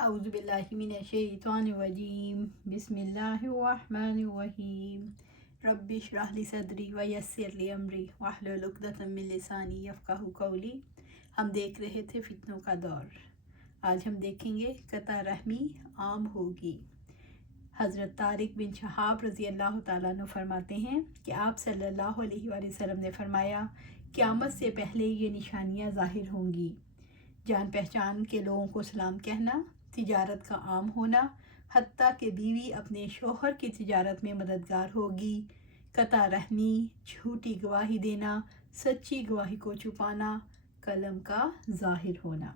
اعوذ باللہ من الشیطان الرجیم بسم اللہ الرحمن الرحیم رب اشرح لی صدری ویسر لی امری واحلل عقدۃ من لسانی یفقہوا قولی۔ ہم دیکھ رہے تھے فتنوں کا دور، آج ہم دیکھیں گے قطع رحمی عام ہوگی۔ حضرت طارق بن شہاب رضی اللہ تعالیٰ عنہ فرماتے ہیں کہ آپ صلی اللہ علیہ وآلہ وسلم نے فرمایا، قیامت سے پہلے یہ نشانیاں ظاہر ہوں گی: جان پہچان کے لوگوں کو سلام کہنا، تجارت کا عام ہونا، حتیٰ کہ بیوی اپنے شوہر کی تجارت میں مددگار ہوگی، قطع رحمی، جھوٹی گواہی دینا، سچی گواہی کو چھپانا، قلم کا ظاہر ہونا۔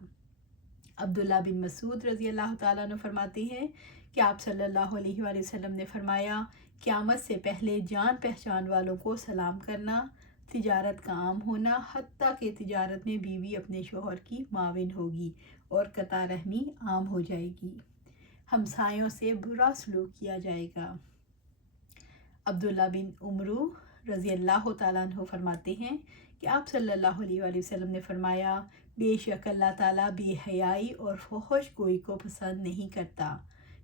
عبداللہ بن مسعود رضی اللہ تعالیٰ عنہ فرماتے ہیں کہ آپ صلی اللہ علیہ وآلہ وسلم نے فرمایا، قیامت سے پہلے جان پہچان والوں کو سلام کرنا، تجارت کا عام ہونا، حتیٰ کہ تجارت میں بیوی اپنے شوہر کی معاون ہوگی، اور قطع رحمی عام ہو جائے گی، ہمسایوں سے برا سلوک کیا جائے گا۔ عبداللہ بن عمرو رضی اللہ تعالیٰ عنہ فرماتے ہیں کہ آپ صلی اللہ علیہ وآلہ وسلم نے فرمایا، بے شک اللہ تعالیٰ بے حیائی اور فحش گوئی کو پسند نہیں کرتا۔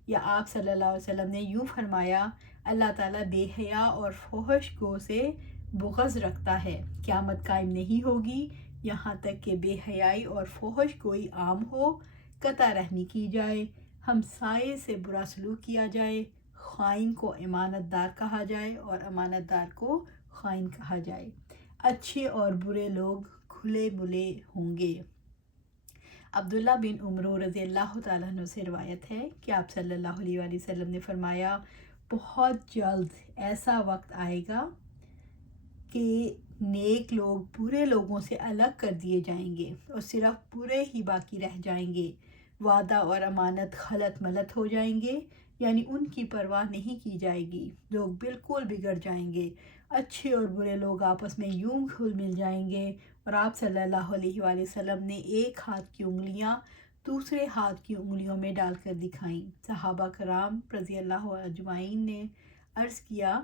یا آپ صلی اللہ علیہ وسلم نے یوں فرمایا، اللہ تعالیٰ بے حیا اور فحش گو سے بغض رکھتا ہے، قیامت قائم نہیں ہوگی یہاں تک کہ بے حیائی اور فحش گوئی عام ہو، قطع رحمی کی جائے، ہمسائے سے برا سلوک کیا جائے، خائن کو امانت دار کہا جائے اور امانت دار کو خائن کہا جائے، اچھے اور برے لوگ کھلے ملے ہوں گے۔ عبداللہ بن عمرو رضی اللہ تعالیٰ عنہ سے روایت ہے کہ آپ صلی اللہ علیہ وآلہ وسلم نے فرمایا، بہت جلد ایسا وقت آئے گا کہ نیک لوگ برے لوگوں سے الگ کر دیے جائیں گے اور صرف برے ہی باقی رہ جائیں گے، وعدہ اور امانت خلط ملط ہو جائیں گے، یعنی ان کی پرواہ نہیں کی جائے گی، لوگ بالکل بگڑ جائیں گے، اچھے اور برے لوگ آپس میں یوں گھل مل جائیں گے۔ اور آپ صلی اللہ علیہ وآلہ وسلم نے ایک ہاتھ کی انگلیاں دوسرے ہاتھ کی انگلیوں میں ڈال کر دکھائیں۔ صحابہ کرام رضی اللہ اجمعین نے عرض کیا،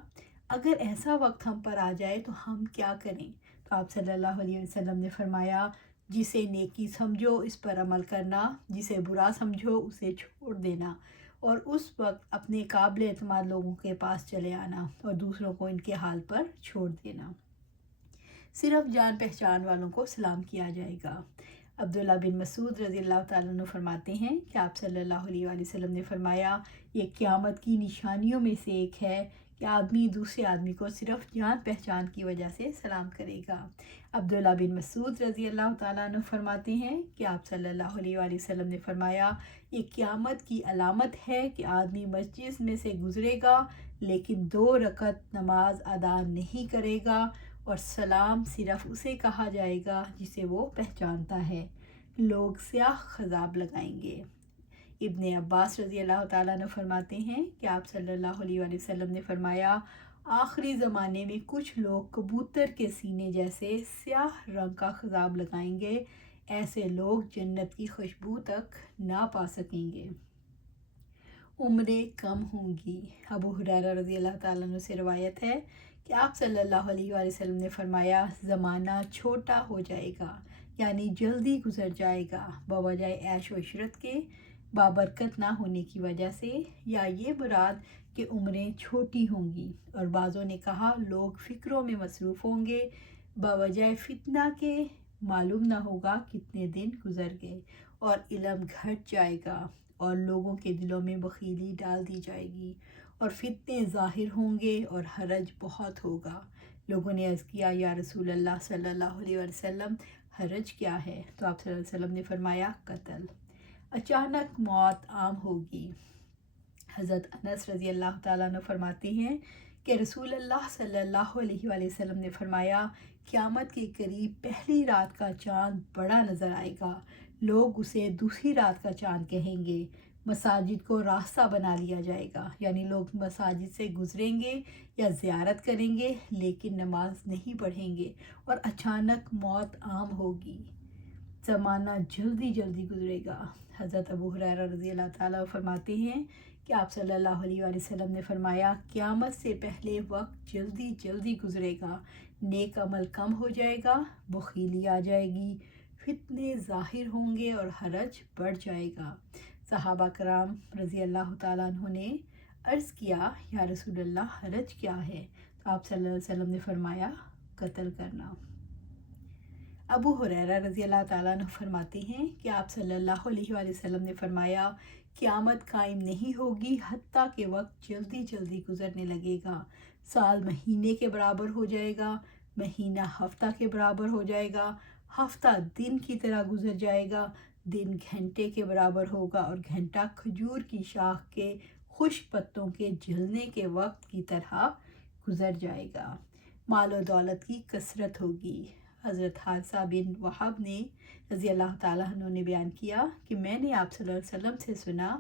اگر ایسا وقت ہم پر آ جائے تو ہم کیا کریں؟ تو آپ صلی اللہ علیہ وسلم نے فرمایا، جسے نیکی سمجھو اس پر عمل کرنا، جسے برا سمجھو اسے چھوڑ دینا، اور اس وقت اپنے قابل اعتماد لوگوں کے پاس چلے آنا اور دوسروں کو ان کے حال پر چھوڑ دینا۔ صرف جان پہچان والوں کو سلام کیا جائے گا۔ عبداللہ بن مسعود رضی اللہ تعالیٰ عنہ فرماتے ہیں کہ آپ صلی اللہ علیہ وآلہ وسلم نے فرمایا، یہ قیامت کی نشانیوں میں سے ایک ہے کہ آدمی دوسرے آدمی کو صرف جان پہچان کی وجہ سے سلام کرے گا۔ عبداللہ بن مسعود رضی اللہ تعالیٰ عنہ فرماتے ہیں کہ آپ صلی اللہ علیہ وآلہ وسلم نے فرمایا، یہ قیامت کی علامت ہے کہ آدمی مسجد میں سے گزرے گا لیکن 2 رکعت نماز ادا نہیں کرے گا، اور سلام صرف اسے کہا جائے گا جسے وہ پہچانتا ہے، لوگ سیاہ خضاب لگائیں گے۔ ابن عباس رضی اللہ تعالیٰ عنہ فرماتے ہیں کہ آپ صلی اللہ علیہ وآلہ وسلم نے فرمایا، آخری زمانے میں کچھ لوگ کبوتر کے سینے جیسے سیاہ رنگ کا خضاب لگائیں گے، ایسے لوگ جنت کی خوشبو تک نہ پا سکیں گے۔ عمریں کم ہوں گی۔ ابو ہریرہ رضی اللہ تعالیٰ عنہ سے روایت ہے کہ آپ صلی اللہ علیہ وآلہ وسلم نے فرمایا، زمانہ چھوٹا ہو جائے گا، یعنی جلدی گزر جائے گا، بوجہ عیش و عشرت کے، بابرکت نہ ہونے کی وجہ سے، یا یہ مراد کہ عمریں چھوٹی ہوں گی۔ اور بعضوں نے کہا، لوگ فکروں میں مصروف ہوں گے، بوجہ فتنہ کے معلوم نہ ہوگا کتنے دن گزر گئے، اور علم گھٹ جائے گا، اور لوگوں کے دلوں میں بخیلی ڈال دی جائے گی، اور فتنے ظاہر ہوں گے اور حرج بہت ہوگا۔ لوگوں نے عرض کیا، یا رسول اللہ صلی اللہ علیہ وسلم، حرج کیا ہے؟ تو آپ صلی اللہ علیہ وسلم نے فرمایا، قتل۔ اچانک موت عام ہوگی۔ حضرت انس رضی اللہ تعالیٰ عنہ فرماتے ہیں کہ رسول اللہ صلی اللہ علیہ وآلہ وسلم نے فرمایا، قیامت کے قریب پہلی رات کا چاند بڑا نظر آئے گا، لوگ اسے دوسری رات کا چاند کہیں گے، مساجد کو راستہ بنا لیا جائے گا، یعنی لوگ مساجد سے گزریں گے یا زیارت کریں گے لیکن نماز نہیں پڑھیں گے، اور اچانک موت عام ہوگی، زمانہ جلدی جلدی گزرے گا۔ حضرت ابو ہریرہ رضی اللہ تعالیٰ فرماتے ہیں کہ آپ صلی اللہ علیہ وآلہ وسلم نے فرمایا، قیامت سے پہلے وقت جلدی جلدی گزرے گا، نیک عمل کم ہو جائے گا، بخیلی آ جائے گی، فتنے ظاہر ہوں گے اور حرج بڑھ جائے گا، صحابہ کرام رضی اللہ تعالیٰ عنہ نے عرض کیا یا رسول اللہ حرج کیا ہے؟ تو آپ صلی اللہ علیہ وسلم نے فرمایا قتل کرنا۔ ابو ہریرہ رضی اللہ تعالیٰ عنہ فرماتے ہیں کہ آپ صلی اللہ علیہ وآلہ وسلم نے فرمایا قیامت قائم نہیں ہوگی حتیٰ کہ وقت جلدی جلدی گزرنے لگے گا، سال مہینے کے برابر ہو جائے گا، مہینہ ہفتہ کے برابر ہو جائے گا، ہفتہ دن کی طرح گزر جائے گا، دن گھنٹے کے برابر ہوگا اور گھنٹہ کھجور کی شاخ کے خشک پتوں کے جھلنے کے وقت کی طرح گزر جائے گا، مال و دولت کی کثرت ہوگی۔ حضرت حارثہ بن وہب نے رضی اللہ تعالیٰ عنہ نے بیان کیا کہ میں نے آپ صلی اللہ علیہ وسلم سے سنا،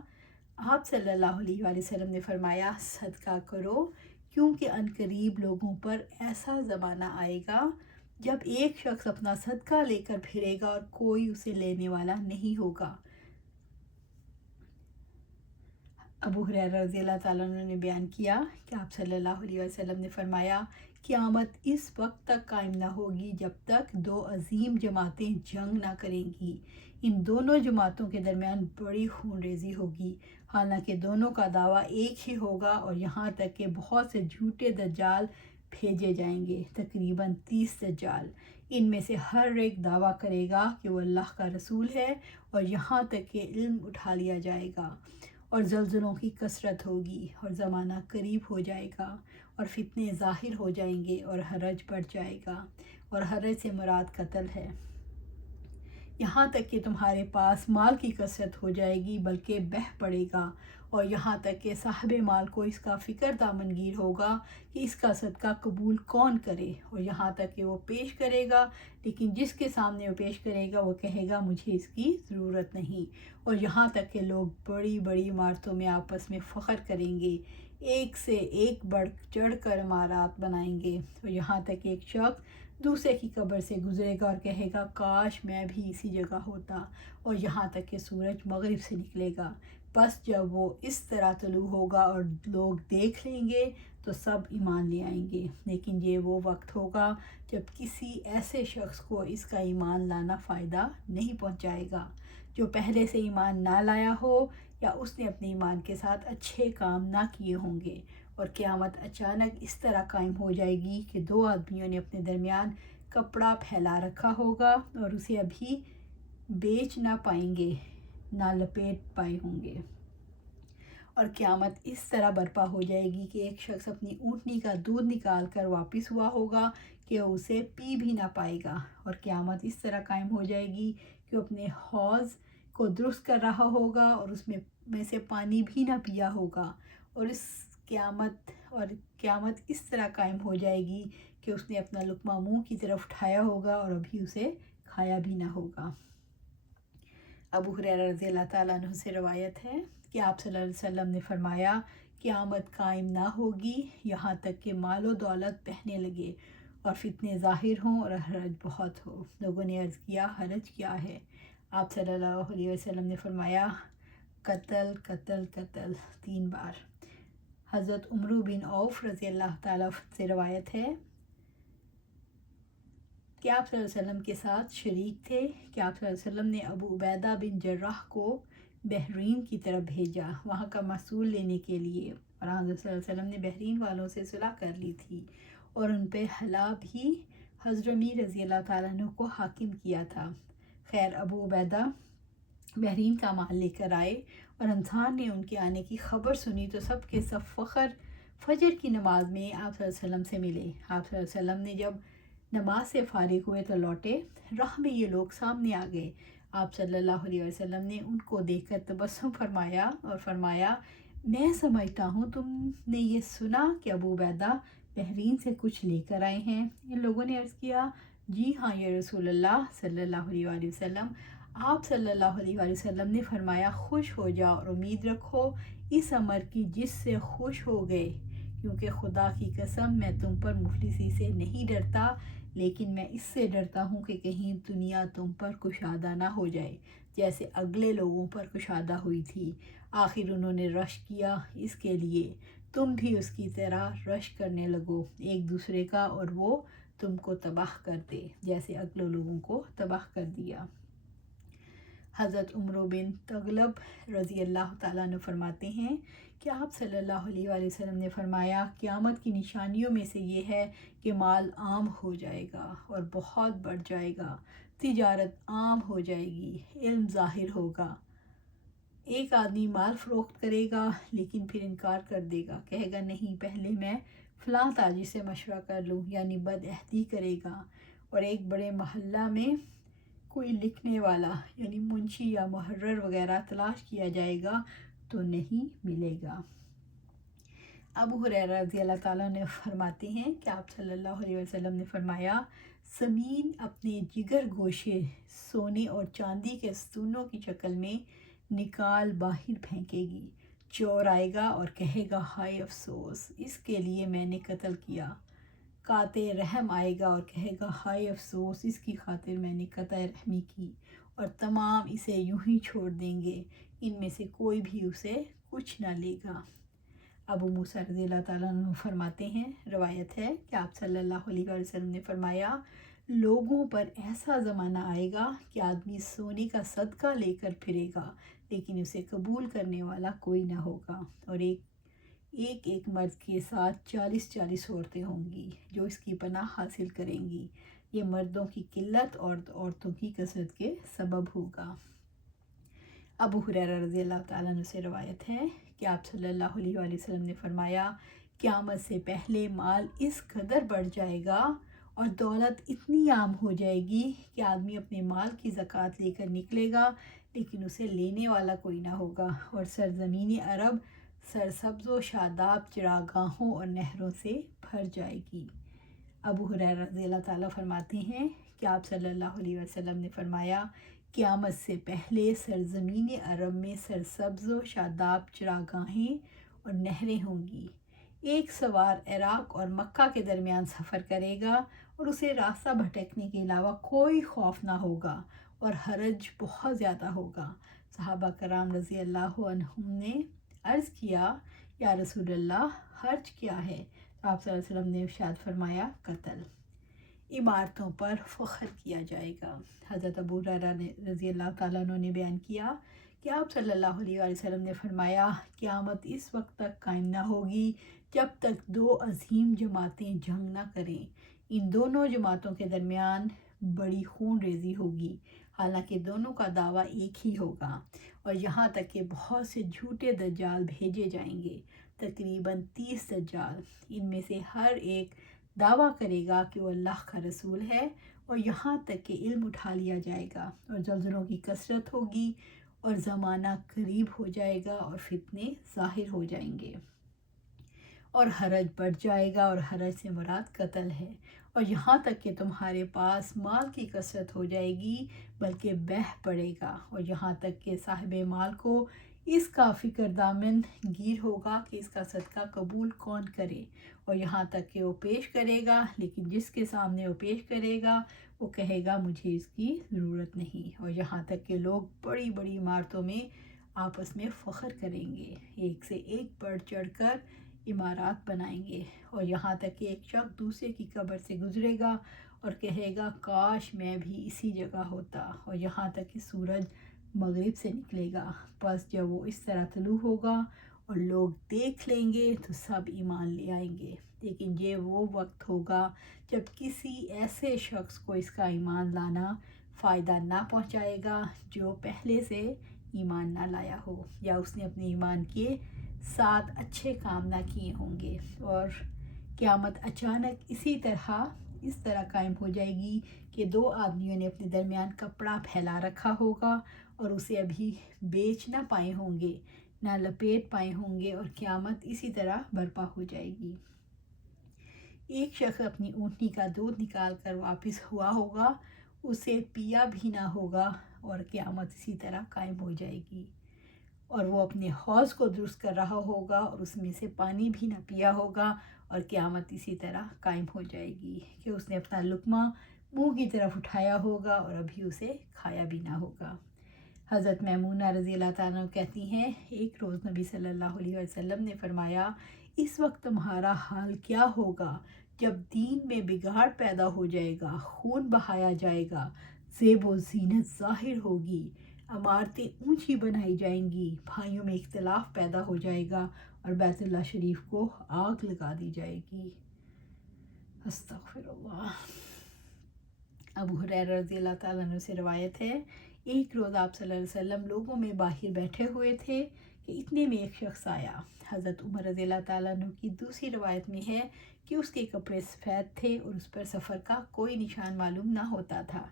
آپ صلی اللہ علیہ وآلہ وسلم نے فرمایا صدقہ کرو، کیونکہ عنقریب لوگوں پر ایسا زمانہ آئے گا جب ایک شخص اپنا صدقہ لے کر پھرے گا اور کوئی اسے لینے والا نہیں ہوگا۔ ابو ہریرہ رضی اللہ تعالیٰ عنہ نے بیان کیا کہ آپ صلی اللہ علیہ وسلم نے فرمایا قیامت اس وقت تک قائم نہ ہوگی جب تک دو عظیم جماعتیں جنگ نہ کریں گی، ان دونوں جماعتوں کے درمیان بڑی خون ریزی ہوگی، حالانکہ دونوں کا دعویٰ ایک ہی ہوگا، اور یہاں تک کہ بہت سے جھوٹے دجال بھیجے جائیں گے، تقریباً 30 دجال، ان میں سے ہر ایک دعویٰ کرے گا کہ وہ اللہ کا رسول ہے، اور یہاں تک کہ علم اٹھا لیا جائے گا، اور زلزلوں کی کثرت ہوگی، اور زمانہ قریب ہو جائے گا، اور فتنے ظاہر ہو جائیں گے، اور حرج بڑھ جائے گا، اور حرج سے مراد قتل ہے، یہاں تک کہ تمہارے پاس مال کی کثرت ہو جائے گی بلکہ بہہ پڑے گا، اور یہاں تک کہ صاحب مال کو اس کا فکر دامنگیر ہوگا کہ اس کا صدقہ قبول کون کرے، اور یہاں تک کہ وہ پیش کرے گا، لیکن جس کے سامنے وہ پیش کرے گا وہ کہے گا مجھے اس کی ضرورت نہیں، اور یہاں تک کہ لوگ بڑی بڑی عمارتوں میں آپس میں فخر کریں گے، ایک سے ایک بڑھ چڑھ کر عمارات بنائیں گے، اور یہاں تک کہ ایک شخص دوسرے کی قبر سے گزرے گا اور کہے گا کاش میں بھی اسی جگہ ہوتا، اور یہاں تک کہ سورج مغرب سے نکلے گا، بس جب وہ اس طرح طلوع ہوگا اور لوگ دیکھ لیں گے تو سب ایمان لے آئیں گے، لیکن یہ وہ وقت ہوگا جب کسی ایسے شخص کو اس کا ایمان لانا فائدہ نہیں پہنچائے گا جو پہلے سے ایمان نہ لایا ہو، یا اس نے اپنے ایمان کے ساتھ اچھے کام نہ کیے ہوں گے، اور قیامت اچانک اس طرح قائم ہو جائے گی کہ دو آدمیوں نے اپنے درمیان کپڑا پھیلا رکھا ہوگا اور اسے ابھی بیچ نہ پائیں گے، نہ لپیٹ پائے ہوں گے، اور قیامت اس طرح برپا ہو جائے گی کہ ایک شخص اپنی اونٹنی کا دودھ نکال کر واپس ہوا ہوگا کہ وہ اسے پی بھی نہ پائے گا، اور قیامت اس طرح قائم ہو جائے گی کہ وہ اپنے حوض کو درست کر رہا ہوگا اور اس میں سے پانی بھی نہ پیا ہوگا، اور قیامت اس طرح قائم ہو جائے گی کہ اس نے اپنا لقمہ منہ کی طرف اٹھایا ہوگا اور ابھی اسے کھایا بھی نہ ہوگا۔ ابو ہریرہ رضی اللہ تعالیٰ عنہ سے روایت ہے کہ آپ صلی اللہ علیہ وسلم نے فرمایا قیامت قائم نہ ہوگی یہاں تک کہ مال و دولت بہنے لگے اور فتنے ظاہر ہوں اور حرج بہت ہو۔ لوگوں نے عرض کیا حرج کیا ہے؟ آپ صلی اللہ علیہ وسلم نے فرمایا قتل قتل قتل 3 بار۔ حضرت عمر بن عوف رضی اللہ تعالیٰ سے روایت ہے کہ آپ صلی اللہ علیہ وسلم کے ساتھ شریک تھے کہ آپ صلی اللہ علیہ وسلم نے ابو عبیدہ بن جراح کو بحرین کی طرف بھیجا وہاں کا محصول لینے کے لیے، اور حضرت صلی اللہ علیہ وسلم نے بحرین والوں سے صلح کر لی تھی اور ان پہ حلا بھی حضرمی رضی اللہ تعالیٰ عنہ کو حاکم کیا تھا۔ خیر ابو عبیدہ بحرین کا مال لے کر آئے اور انسان نے ان کے آنے کی خبر سنی تو سب کے سب فجر کی نماز میں آپ صلی اللہ علیہ وسلم سے ملے۔ آپ صلی اللہ علیہ وسلم نے جب نماز سے فارغ ہوئے تو لوٹے، راہ میں یہ لوگ سامنے آ گئے، آپ صلی اللہ علیہ وسلم نے ان کو دیکھ کر تبسم فرمایا اور فرمایا میں سمجھتا ہوں تم نے یہ سنا کہ ابو عبیدہ بحرین سے کچھ لے کر آئے ہیں۔ ان لوگوں نے عرض کیا جی ہاں یا رسول اللہ صلی اللہ علیہ وآلہ وسلم۔ آپ صلی اللہ علیہ وآلہ وسلم نے فرمایا خوش ہو جاؤ اور امید رکھو اس امر کی جس سے خوش ہو گئے، کیونکہ خدا کی قسم میں تم پر مفلسی سے نہیں ڈرتا، لیکن میں اس سے ڈرتا ہوں کہ کہیں دنیا تم پر کشادہ نہ ہو جائے جیسے اگلے لوگوں پر کشادہ ہوئی تھی۔ آخر انہوں نے رش کیا اس کے لیے، تم بھی اس کی طرح رش کرنے لگو ایک دوسرے کا اور وہ تم کو تباہ کر دے جیسے اگلے لوگوں کو تباہ کر دیا۔ حضرت عمر بن تغلب رضی اللہ تعالیٰ عنہ فرماتے ہیں کہ آپ صلی اللہ علیہ وآلہ وسلم نے فرمایا قیامت کی نشانیوں میں سے یہ ہے کہ مال عام ہو جائے گا اور بہت بڑھ جائے گا، تجارت عام ہو جائے گی، علم ظاہر ہوگا۔ ایک آدمی مال فروخت کرے گا لیکن پھر انکار کر دے گا، کہے گا نہیں پہلے میں فلاں تاجر سے مشورہ کر لوں، یعنی بد عہدی کرے گا۔ اور ایک بڑے محلہ میں کوئی لکھنے والا یعنی منشی یا محرر وغیرہ تلاش کیا جائے گا تو نہیں ملے گا۔ ابو ہریرہ رضی اللہ تعالیٰ نے فرماتے ہیں کہ آپ صلی اللہ علیہ وسلم نے فرمایا زمین اپنے جگر گوشے سونے اور چاندی کے ستونوں کی شکل میں نکال باہر پھینکے گی۔ چور آئے گا اور کہے گا ہائے افسوس، اس کے لیے میں نے قتل کیا۔ قاطع رحم آئے گا اور کہے گا ہائے افسوس، اس کی خاطر میں نے قطع رحمی کی، اور تمام اسے یوں ہی چھوڑ دیں گے، ان میں سے کوئی بھی اسے کچھ نہ لے گا۔ ابو موسیٰ رضی اللہ تعالیٰ عنہ فرماتے ہیں، روایت ہے کہ آپ صلی اللہ علیہ وسلم نے فرمایا لوگوں پر ایسا زمانہ آئے گا کہ آدمی سونے کا صدقہ لے کر پھرے گا لیکن اسے قبول کرنے والا کوئی نہ ہوگا، اور ایک مرد کے ساتھ 40 عورتیں ہوں گی جو اس کی پناہ حاصل کریں گی۔ یہ مردوں کی قلت اور عورتوں کی کثرت کے سبب ہوگا۔ ابو ہریرہ رضی اللہ تعالیٰ عنہ سے روایت ہے کہ آپ صلی اللہ علیہ وآلہ وسلم نے فرمایا قیامت سے پہلے مال اس قدر بڑھ جائے گا اور دولت اتنی عام ہو جائے گی کہ آدمی اپنے مال کی زکوٰۃ لے کر نکلے گا لیکن اسے لینے والا کوئی نہ ہوگا، اور سرزمین عرب سرسبز و شاداب چراگاہوں اور نہروں سے بھر جائے گی۔ ابو ہریرہ رضی اللہ تعالیٰ فرماتے ہیں کہ آپ صلی اللہ علیہ وسلم نے فرمایا قیامت سے پہلے سرزمین عرب میں سرسبز و شاداب چراگاہیں اور نہریں ہوں گی۔ ایک سوار عراق اور مکہ کے درمیان سفر کرے گا اور اسے راستہ بھٹکنے کے علاوہ کوئی خوف نہ ہوگا، اور حرج بہت زیادہ ہوگا۔ صحابہ کرام رضی اللہ عنہم نے عرض کیا یا رسول اللہ حرج کیا ہے؟ تو آپ صلی اللہ علیہ وسلم نے ارشاد فرمایا قتل۔ عمارتوں پر فخر کیا جائے گا۔ حضرت ابو ہریرہ رضی اللہ تعالیٰ عنہ نے بیان کیا کہ آپ صلی اللہ علیہ وآلہ وسلم نے فرمایا قیامت اس وقت تک قائم نہ ہوگی جب تک دو عظیم جماعتیں جنگ نہ کریں، ان دونوں جماعتوں کے درمیان بڑی خون ریزی ہوگی، حالانکہ دونوں کا دعویٰ ایک ہی ہوگا، اور یہاں تک کہ بہت سے جھوٹے دجال بھیجے جائیں گے، تقریباً 30 دجال، ان میں سے ہر ایک دعویٰ کرے گا کہ وہ اللہ کا رسول ہے، اور یہاں تک کہ علم اٹھا لیا جائے گا، اور زلزلوں کی کثرت ہوگی، اور زمانہ قریب ہو جائے گا، اور فتنے ظاہر ہو جائیں گے، اور حرج بڑھ جائے گا، اور حرج سے مراد قتل ہے، اور یہاں تک کہ تمہارے پاس مال کی کثرت ہو جائے گی بلکہ بہہ پڑے گا، اور یہاں تک کہ صاحب مال کو اس کا فکر دامن گیر ہوگا کہ اس کا صدقہ قبول کون کرے، اور یہاں تک کہ وہ پیش کرے گا لیکن جس کے سامنے وہ پیش کرے گا وہ کہے گا مجھے اس کی ضرورت نہیں، اور یہاں تک کہ لوگ بڑی بڑی عمارتوں میں آپس میں فخر کریں گے، ایک سے ایک بڑھ چڑھ کر عمارات بنائیں گے، اور یہاں تک کہ ایک شخص دوسرے کی قبر سے گزرے گا اور کہے گا کاش میں بھی اسی جگہ ہوتا، اور یہاں تک کہ سورج مغرب سے نکلے گا، پس جب وہ اس طرح طلوع ہوگا اور لوگ دیکھ لیں گے تو سب ایمان لے آئیں گے، لیکن یہ وہ وقت ہوگا جب کسی ایسے شخص کو اس کا ایمان لانا فائدہ نہ پہنچائے گا جو پہلے سے ایمان نہ لایا ہو، یا اس نے اپنے ایمان کے 7 اچھے کام نہ کیے ہوں گے، اور قیامت اچانک اس طرح قائم ہو جائے گی کہ 2 آدمیوں نے اپنے درمیان کپڑا پھیلا رکھا ہوگا اور اسے ابھی بیچ نہ پائے ہوں گے، نہ لپیٹ پائے ہوں گے، اور قیامت اسی طرح برپا ہو جائے گی۔ ایک شخص اپنی اونٹنی کا دودھ نکال کر واپس ہوا ہوگا، اسے پیا بھی نہ ہوگا، اور قیامت اسی طرح قائم ہو جائے گی، اور وہ اپنے حوض کو درست کر رہا ہوگا اور اس میں سے پانی بھی نہ پیا ہوگا، اور قیامت اسی طرح قائم ہو جائے گی کہ اس نے اپنا لقمہ منہ کی طرف اٹھایا ہوگا اور ابھی اسے کھایا بھی نہ ہوگا۔ حضرت میمونہ رضی اللہ تعالیٰ عنہ کہتی ہیں ایک روز نبی صلی اللہ علیہ وسلم نے فرمایا اس وقت تمہارا حال کیا ہوگا جب دین میں بگاڑ پیدا ہو جائے گا، خون بہایا جائے گا، زیب و زینت ظاہر ہوگی، عمارتیں اونچی بنائی جائیں گی، بھائیوں میں اختلاف پیدا ہو جائے گا اور بیت اللہ شریف کو آگ لگا دی جائے گی۔ استغفر اللہ۔ ابو ہریرہ رضی اللہ تعالیٰ عنہ سے روایت ہے، ایک روز آپ صلی اللہ علیہ وسلم لوگوں میں باہر بیٹھے ہوئے تھے کہ اتنے میں ایک شخص آیا۔ حضرت عمر رضی اللہ تعالیٰ عنہ کی دوسری روایت میں ہے کہ اس کے کپڑے سفید تھے اور اس پر سفر کا کوئی نشان معلوم نہ ہوتا تھا۔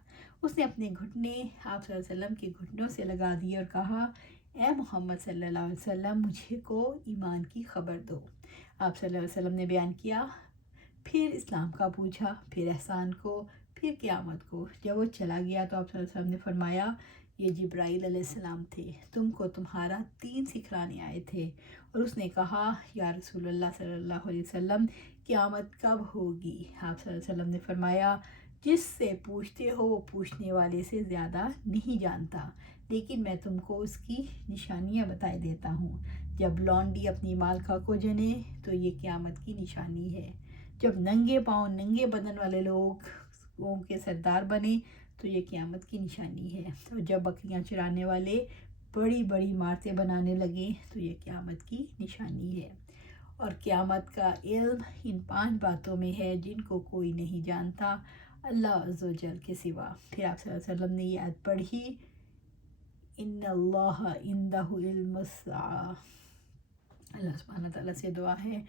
اس نے اپنے گھٹنے آپ صلی اللہ علیہ وسلم کے گھٹنوں سے لگا دیے اور کہا، اے محمد صلی اللہ علیہ وسلم، مجھے کو ایمان کی خبر دو۔ آپ صلی اللہ علیہ وسلم نے بیان کیا، پھر اسلام کا پوچھا، پھر احسان کو، پھر قیامت کو۔ جب وہ چلا گیا تو آپ صلی اللہ علیہ وسلم نے فرمایا، یہ جبرائیل علیہ السلام تھے، تم کو تمہارا دین سکھلانے آئے تھے۔ اور اس نے کہا، یا رسول اللہ صلی اللہ علیہ وسلم، قیامت کب ہوگی؟ آپ صلی اللہ علیہ وسلم نے فرمایا، جس سے پوچھتے ہو وہ پوچھنے والے سے زیادہ نہیں جانتا، لیکن میں تم کو اس کی نشانیاں بتائے دیتا ہوں۔ جب لونڈی اپنی مالکہ کو جنے تو یہ قیامت کی نشانی ہے۔ جب ننگے پاؤں ننگے بدن والے لوگوں کے سردار بنے تو یہ قیامت کی نشانی ہے۔ اور جب بکریاں چرانے والے بڑی بڑی عمارتیں بنانے لگے تو یہ قیامت کی نشانی ہے۔ اور قیامت کا علم ان 5 باتوں میں ہے جن کو کوئی نہیں جانتا اللہ عز و جل کے سوا۔ پھر آپ صلی اللہ علیہ وسلم نے یہ آیت پڑھی، ان اللہ عندہ علم الساعہ۔ اللہ سبحانہ تعالیٰ سے دعا ہے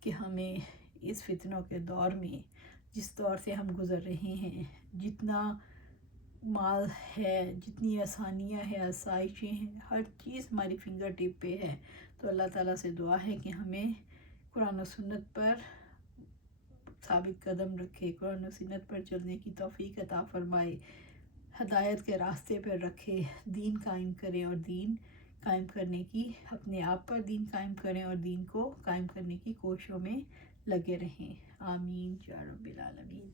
کہ ہمیں اس فتنوں کے دور میں، جس دور سے ہم گزر رہے ہیں، جتنا مال ہے، جتنی آسانیاں ہیں، آسائشیں ہیں، ہر چیز ہماری فنگر ٹپ پہ ہے، تو اللہ تعالیٰ سے دعا ہے کہ ہمیں قرآن و سنت پر ثابت قدم رکھے، قرآن و سنت پر چلنے کی توفیق عطا فرمائے، ہدایت کے راستے پر رکھے، دین قائم کریں اور دین قائم کرنے کی، اپنے آپ پر دین قائم کریں اور دین کو قائم کرنے کی کوششوں میں لگے رہیں۔ آمین یا رب العالمین۔